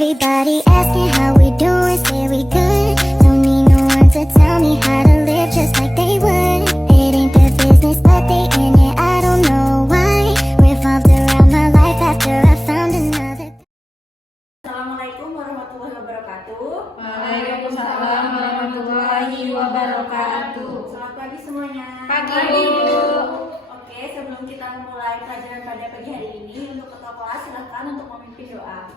Everybody asking how we doing, say we good. Don't need no one to tell me how to live just like they would. It ain't their business, but they in it, I don't know why. Revolved around my life after I found another. Assalamualaikum warahmatullahi wabarakatuh. Waalaikumsalam warahmatullahi wabarakatuh. Selamat pagi semuanya. Pagi, Bu. Oke, sebelum kita memulai pelajaran pada pagi hari ini, untuk ketua kelas silakan untuk memimpin doa.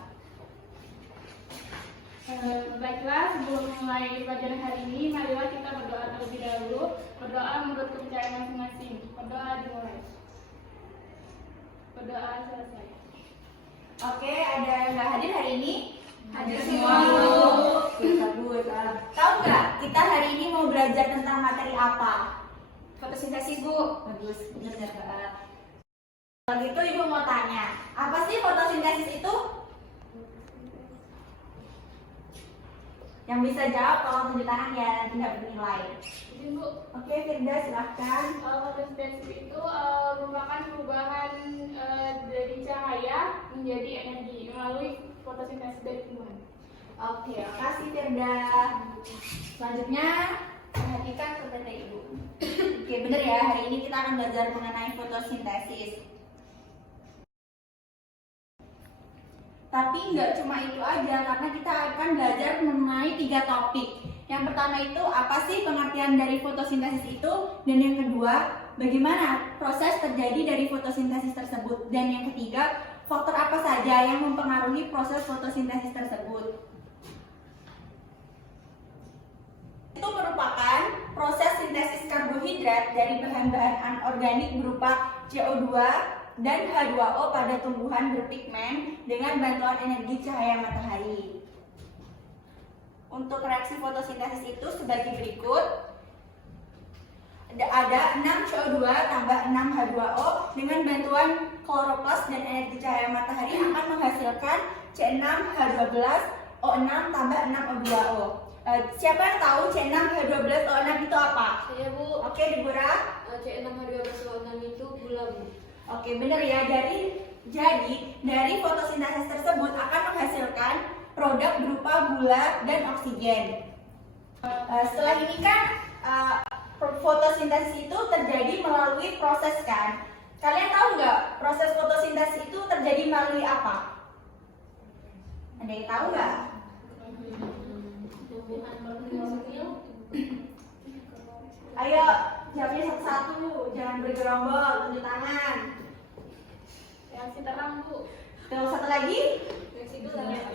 Baiklah, sebelum memulai pelajaran hari ini, marilah kita berdoa terlebih dahulu. Berdoa menurut kepercayaan masing-masing. Berdoa dimulai. Berdoa selesai. Oke, ada yang nggak hadir hari ini? Hadir semua, Bu. Bagus. Tahu nggak, kita hari ini mau belajar tentang materi apa? Fotosintesis, Bu. Bagus, benar Mbak. Kalau gitu Ibu mau tanya, apa sih fotosintesis itu? Yang bisa jawab tolong tunjuk tangan ya, nanti nggak bernilai. Izin, Bu. Oke, Firda silahkan. Fotosintesis itu merupakan perubahan dari cahaya menjadi energi melalui fotosintesis dari tumbuhan. Oke, makasih Firda. Selanjutnya, perhatikan seperti Ibu. Oke, bener ya, hari ini kita akan belajar mengenai fotosintesis. Tapi nggak cuma itu aja, karena kita akan belajar mengenai 3 topik. Yang pertama itu, apa sih pengertian dari fotosintesis itu? Dan yang kedua, bagaimana proses terjadi dari fotosintesis tersebut? Dan yang ketiga, faktor apa saja yang mempengaruhi proses fotosintesis tersebut? Itu merupakan proses sintesis karbohidrat dari bahan-bahan anorganik berupa CO2 dan H2O pada tumbuhan berpigmen dengan bantuan energi cahaya matahari. Untuk reaksi fotosintesis itu sebagai berikut. Ada 6 CO2 tambah 6 H2O dengan bantuan kloroplas dan energi cahaya matahari akan menghasilkan C6H12O6 tambah 6O2O. Siapa yang tahu C6H12O6 itu apa? Saya, Bu. Oke, Deborah. C6H12O6 itu gula, Bu. Oke, benar ya. Jadi dari fotosintesis tersebut akan menghasilkan produk berupa gula dan oksigen. Setelah ini kan fotosintesis itu terjadi melalui proses kan? Kalian tahu nggak proses fotosintesis itu terjadi melalui apa? Ada yang tahu nggak? Ayo jawabnya satu-satu, jangan bergerombol, tunjuk tangan. Reaksi terang, Bu. Tuh, satu lagi. Reaksi gelap.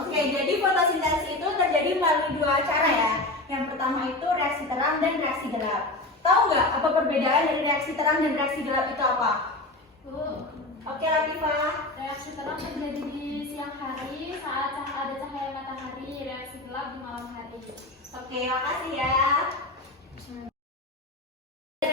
Oke, jadi fotosintesis itu terjadi melalui 2 cara ya. Yang pertama itu reaksi terang dan reaksi gelap. Tahu nggak apa perbedaan dari reaksi terang dan reaksi gelap itu apa? Oke, Latifah. Reaksi terang terjadi di siang hari saat ada cahaya matahari. Reaksi gelap di malam hari. Oke, makasih ya.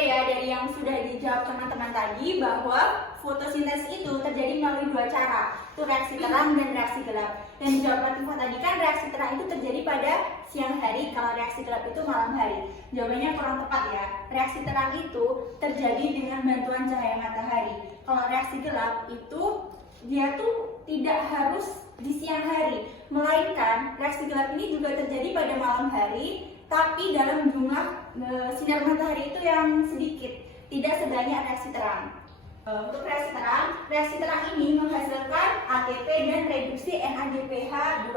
Ya, dari yang sudah dijawab teman-teman tadi bahwa fotosintesis itu terjadi melalui 2 cara, itu reaksi terang dan reaksi gelap. Dan dijawab Latifah tadi kan reaksi terang itu terjadi pada siang hari, kalau reaksi gelap itu malam hari. Jawabannya kurang tepat ya. Reaksi terang itu terjadi dengan bantuan cahaya matahari. Kalau reaksi gelap itu dia tuh tidak harus di siang hari, melainkan reaksi gelap ini juga terjadi pada malam hari, tapi dalam jumlah sinar matahari itu yang sedikit, tidak sebanyak reaksi terang. Untuk reaksi terang ini menghasilkan ATP dan reduksi NADPH2.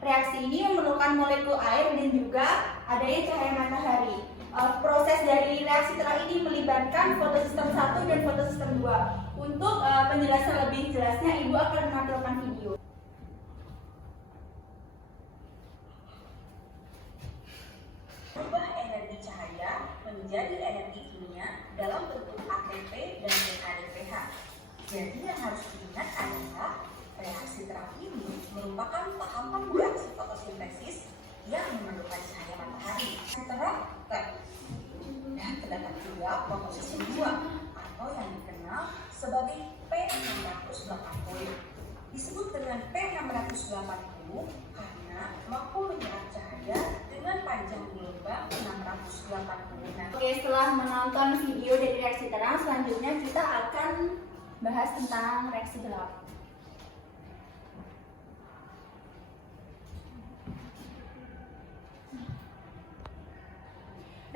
Reaksi ini memerlukan molekul air dan juga adanya cahaya matahari. Proses dari reaksi terang ini melibatkan fotosistem 1 dan fotosistem 2. Untuk penjelasan lebih jelasnya, Ibu akan menampilkan video. Berubah energi cahaya menjadi energi kimia dalam bentuk ATP dan NADPH. Jadi yang harus diingat adalah reaksi terang ini merupakan tahapan reaksi fotosintesis yang memerlukan cahaya matahari. Reaksi terang dan terdapat juga fotosistem 2 atau yang dikenal sebagai P680. Disebut dengan P680 karena mampu menyerap cahaya dengan panjang gelombang 680 nanometer. Oke, setelah menonton video dari reaksi terang, selanjutnya kita akan bahas tentang reaksi gelap.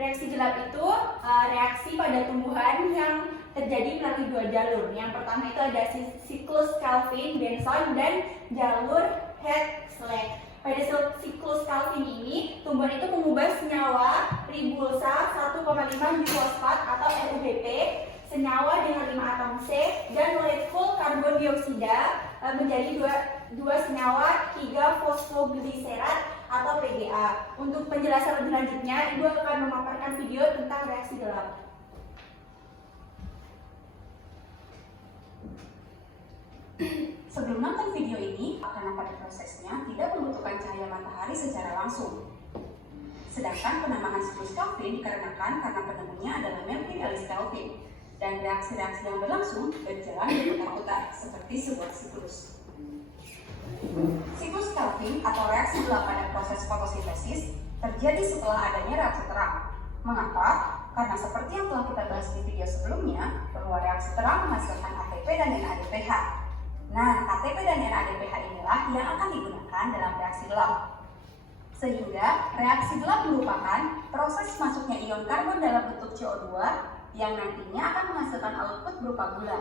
Reaksi gelap itu reaksi pada tumbuhan yang terjadi melalui dua jalur. Yang pertama itu ada siklus Calvin-Benson dan jalur Head-Slade. Pada siklus Calvin ini, tumbuhan itu mengubah senyawa ribulsa 1,5 difosfat atau RUBP, senyawa dengan 5 atom C, dan molekul karbon dioksida menjadi dua senyawa 3 fosfogliserat atau PGA. Untuk penjelasan lebih lanjutnya, Ibu akan memaparkan video tentang reaksi gelap. Sebelum nonton video ini, karena pada prosesnya tidak membutuhkan cahaya matahari secara langsung. Sedangkan penambahan siklus Calvin dikarenakan karena penemunya adalah Melvin Ellis Calvin, dan reaksi-reaksi yang berlangsung berjalan berputar-putar seperti sebuah siklus. Siklus Calvin atau reaksi gelap pada proses fotosintesis terjadi setelah adanya reaksi terang. Mengapa? Karena seperti yang telah kita bahas di video sebelumnya, bahwa reaksi terang menghasilkan ATP dan NADPH. Nah, ATP dan NADPH inilah yang akan digunakan dalam reaksi gelap. Sehingga reaksi gelap merupakan proses masuknya ion karbon dalam bentuk CO2 yang nantinya akan menghasilkan output berupa gula.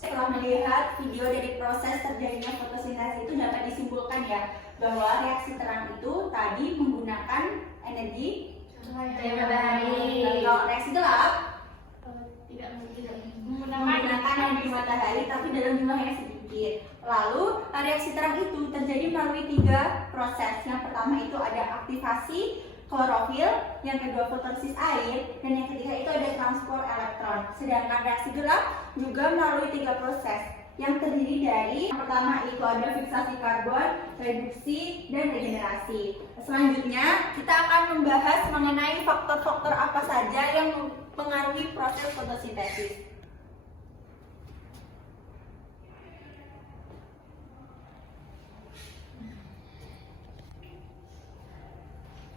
Setelah melihat video dari proses terjadinya fotosintesis itu dapat disimpulkan ya bahwa reaksi terang itu tadi menggunakan energi Cahaya matahari. Dan kalau reaksi gelap Tidak menggunakan energi matahari tapi dalam jumlah yang sedikit. Lalu reaksi terang itu terjadi melalui 3 proses. Yang pertama itu ada aktivasi klorofil, yang kedua fotosintesis air, dan yang ketiga itu ada transport elektron. Sedangkan reaksi gelap juga melalui 3 proses yang terdiri dari yang pertama itu ada fiksasi karbon, reduksi, dan regenerasi. Selanjutnya kita akan membahas mengenai faktor-faktor apa saja yang mempengaruhi proses fotosintesis.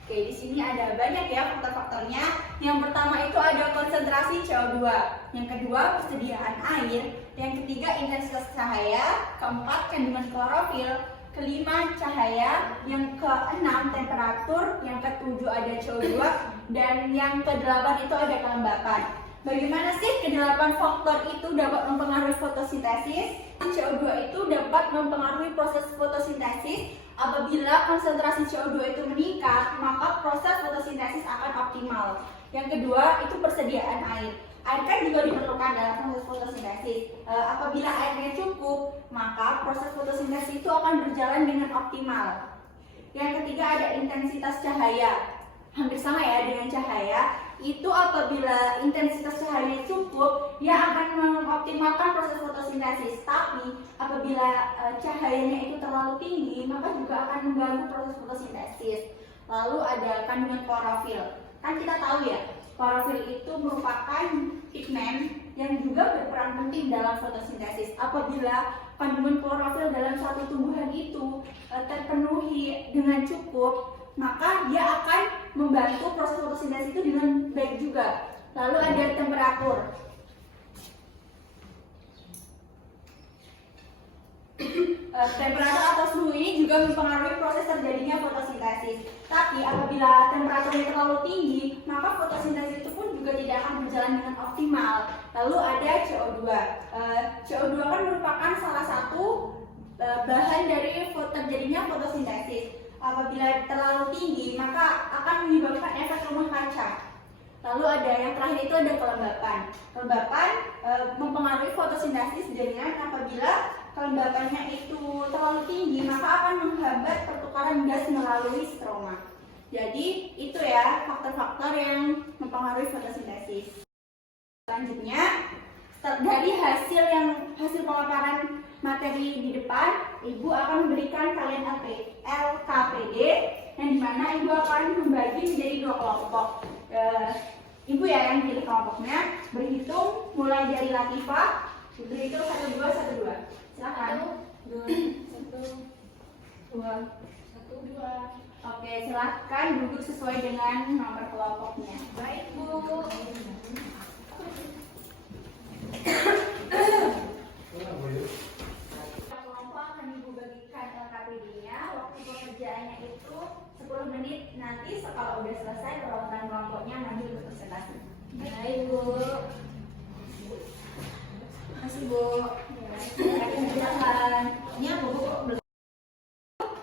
Oke, di sini ada banyak ya faktor-faktornya. Yang pertama itu ada konsentrasi CO2, yang kedua persediaan air, yang ketiga intensitas cahaya, keempat kandungan klorofil, kelima cahaya, yang keenam temperatur, yang ketujuh ada CO2, dan yang kedelapan itu ada kelembapan. Bagaimana sih kedelapan faktor itu dapat mempengaruhi fotosintesis? CO2 itu dapat mempengaruhi proses fotosintesis. Apabila konsentrasi CO2 itu meningkat, maka proses fotosintesis akan optimal. Yang kedua itu persediaan air. Air kan juga diperlukan dalam proses fotosintesis. Apabila airnya cukup, maka proses fotosintesis itu akan berjalan dengan optimal. Yang ketiga ada intensitas cahaya. Hampir sama ya dengan cahaya. Itu apabila intensitas cahaya cukup, dia akan mengoptimalkan proses fotosintesis. Tapi apabila cahayanya itu terlalu tinggi, maka juga akan mengganggu proses fotosintesis. Lalu ada kandungan klorofil. Kan kita tahu ya, klorofil itu merupakan pigmen yang juga berperan penting dalam fotosintesis. Apabila kandungan klorofil dalam suatu tumbuhan itu terpenuhi dengan cukup, maka dia akan membantu proses fotosintesis itu dengan baik juga. Lalu ada temperatur. Temperatur atau suhu ini juga mempengaruhi proses terjadinya fotosintesis. Tapi apabila temperaturnya terlalu tinggi, maka fotosintesis itu pun juga tidak akan berjalan dengan optimal. Lalu ada CO2. CO2 kan merupakan salah satu bahan dari terjadinya fotosintesis. Apabila terlalu tinggi, maka akan menyebabkan efek rumah kaca. Lalu ada yang terakhir itu ada kelembapan. Kelembapan mempengaruhi fotosintesis dengan apabila kelembapannya itu terlalu tinggi, maka akan menghambat pertukaran gas melalui stroma. Jadi itu ya faktor-faktor yang mempengaruhi fotosintesis. Selanjutnya dari hasil pemaparan materi di depan, Ibu akan memberikan kalian LKPD yang dimana Ibu akan membagi menjadi 2 kelompok. Ibu ya yang pilih kelompoknya, berhitung mulai dari Latifah, berhitung 1, 2, 1, 2. Silakan. 1, 2, 2. Oke, silakan duduk sesuai dengan nomor kelompoknya. baik Bu. Kelompok akan Ibu bagikan LKPD-nya. Waktu pekerjaannya itu 10 menit nanti kalau udah selesai perwakilan kelompoknya maju ke presentasi. Baik, Bu. Makasih Bu. Silakan. Ini apa Bu?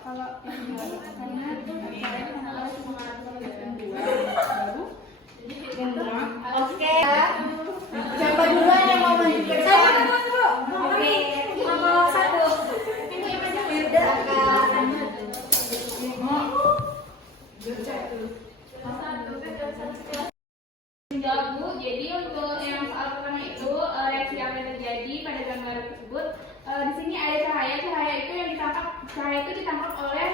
Kalau yang karena acaranya tanggal 2 baru Oke. Siapa duluan yang mau maju ke depan? Oke. Nomor 1. Firda akan menjawab, Bu. Jadi untuk yang soal pertama itu reaksi apa yang terjadi pada gambar tersebut, di sini ada cahaya. Cahaya itu ditangkap oleh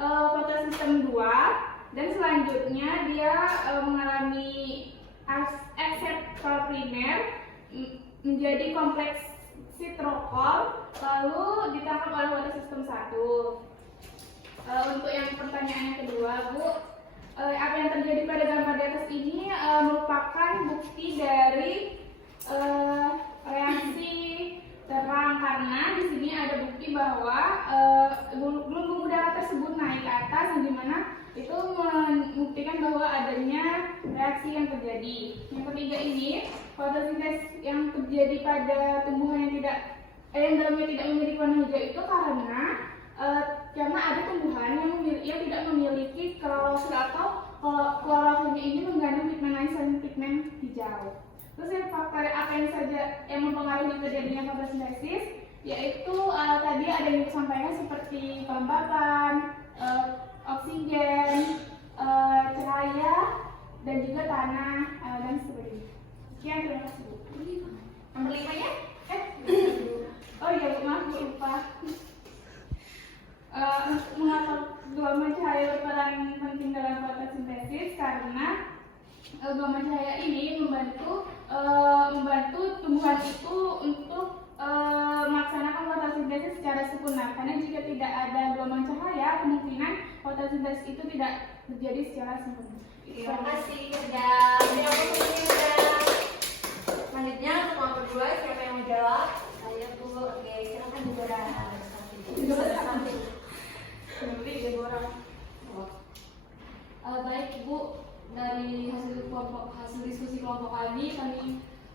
fotosistem 2, dan selanjutnya dia mengalami akseptor primer menjadi kompleks sitrokol, lalu ditangkap oleh fotosistem 1. Untuk yang pertanyaan yang kedua, Bu, apa yang terjadi pada gambar di atas ini merupakan bukti dari reaksi terang, karena di sini ada bukti bahwa gelombang udara tersebut naik ke atas, yang dimana itu membuktikan bahwa adanya reaksi yang terjadi. Yang ketiga ini, fotosintesis yang terjadi pada tumbuhan yang dalamnya tidak memiliki warna hijau itu karena ada tumbuhan yang tidak memiliki klorofil, atau klorofilnya ini mengandung pigmen hijau. Terus yang faktor apa yang saja yang mempengaruhi terjadinya fotosintesis, yaitu tadi ada yang disampaikan seperti kelembapan, oksigen, cahaya, dan juga tanah, dan sebagainya. Sekian, terima kasih Bu. nomor 5-nya? Oh iya Bu, maaf Bu, lupa. Mengapa gelombang cahaya berperan penting dalam fotosintesis? Karena gelombang cahaya ini membantu tumbuhan itu untuk melaksanakan fotosintesis secara sempurna. Karena jika tidak ada gelombang cahaya, kemungkinan fotosintesis itu tidak terjadi secara sempurna. Terima kasih Firda. Selanjutnya untuk nomor 2, siapa yang mau jawab? Saya Bu. Oke, silakan Deborah. Baik Bu, dari hasil diskusi kelompok kami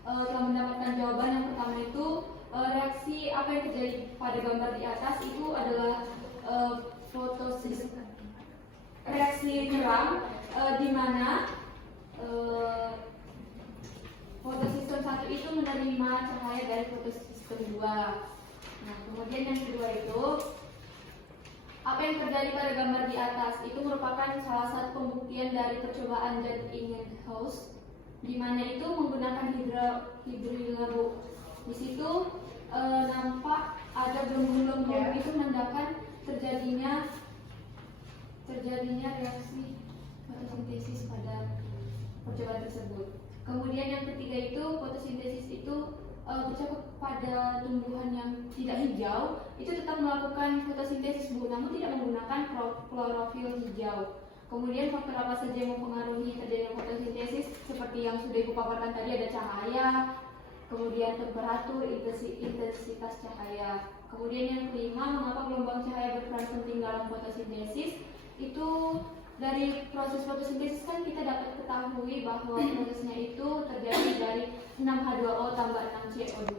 telah mendapatkan jawaban. Yang pertama itu reaksi apa yang terjadi pada gambar di atas itu adalah fotosistem reaksi terang, di mana fotosistem 1 itu menerima cahaya dari fotosistem 2. Nah, kemudian yang kedua itu apa yang terjadi pada gambar di atas itu merupakan salah satu pembuktian dari percobaan Jan Ingenhousz, di mana itu menggunakan hidrogen. Di situ nampak ada gelembung-gelembung itu menandakan terjadinya reaksi fotosintesis pada percobaan tersebut. Kemudian yang ketiga itu fotosintesis itu bercakup pada tumbuhan yang tidak hijau itu tetap melakukan fotosintesis Bu, namun tidak menggunakan klorofil hijau. Kemudian faktor apa saja yang mempengaruhi terjadinya fotosintesis seperti yang sudah Ibu paparkan tadi, ada cahaya, kemudian temperatur, intensitas cahaya. Kemudian yang kelima, mengapa gelombang cahaya berperan penting dalam fotosintesis? Itu dari proses fotosintesis kan kita dapat ketahui bahwa prosesnya itu terjadi dari 6H2O tambah 6CO2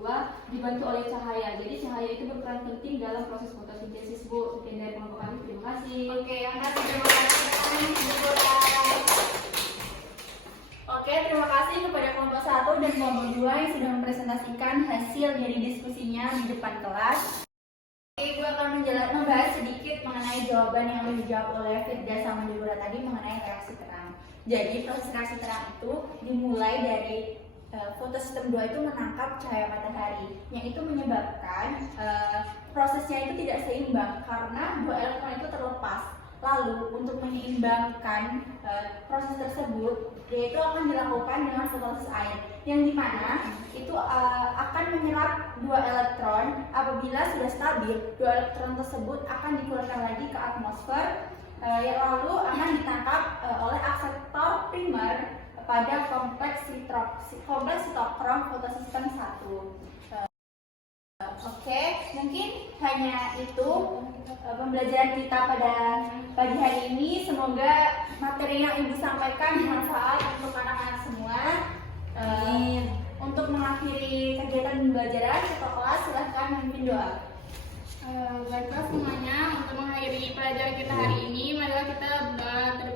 dibantu oleh cahaya. Jadi cahaya itu berperan penting dalam proses fotosintesis Bu. Sekian dari kelompok kami, terima kasih. Oke, yang kasih terima kasih Deborah. Oke, terima kasih kepada kelompok 1 dan kelompok 2 yang sudah mempresentasikan hasil dari diskusinya di depan kelas. Oke, gue akan membahas sedikit mengenai jawaban yang sudah dijawab oleh Firda sama Deborah tadi mengenai reaksi terang. Jadi proses reaksi terang itu dimulai dari fotosistem 2 itu menangkap cahaya matahari, yang itu menyebabkan prosesnya itu tidak seimbang karena 2 elektron itu terlepas. Lalu untuk menyeimbangkan proses tersebut, yaitu akan dilakukan dengan fotolisis air, yang dimana itu akan menyerap 2 elektron. Apabila sudah stabil, 2 elektron tersebut akan dikeluarkan lagi ke atmosfer, yang lalu akan ditangkap oleh akseptor primer pada kompleks sitokrom fotosistem 1. Oke, mungkin hanya itu pembelajaran kita pada pagi hari ini. Semoga materi yang Ibu sampaikan bermanfaat untuk anak-anak semua. Untuk mengakhiri kegiatan pembelajaran ketua kelas, silahkan memimpin doa. Baiklah semuanya, untuk mengakhiri pelajaran kita hari ini, marilah kita berdoa terlebih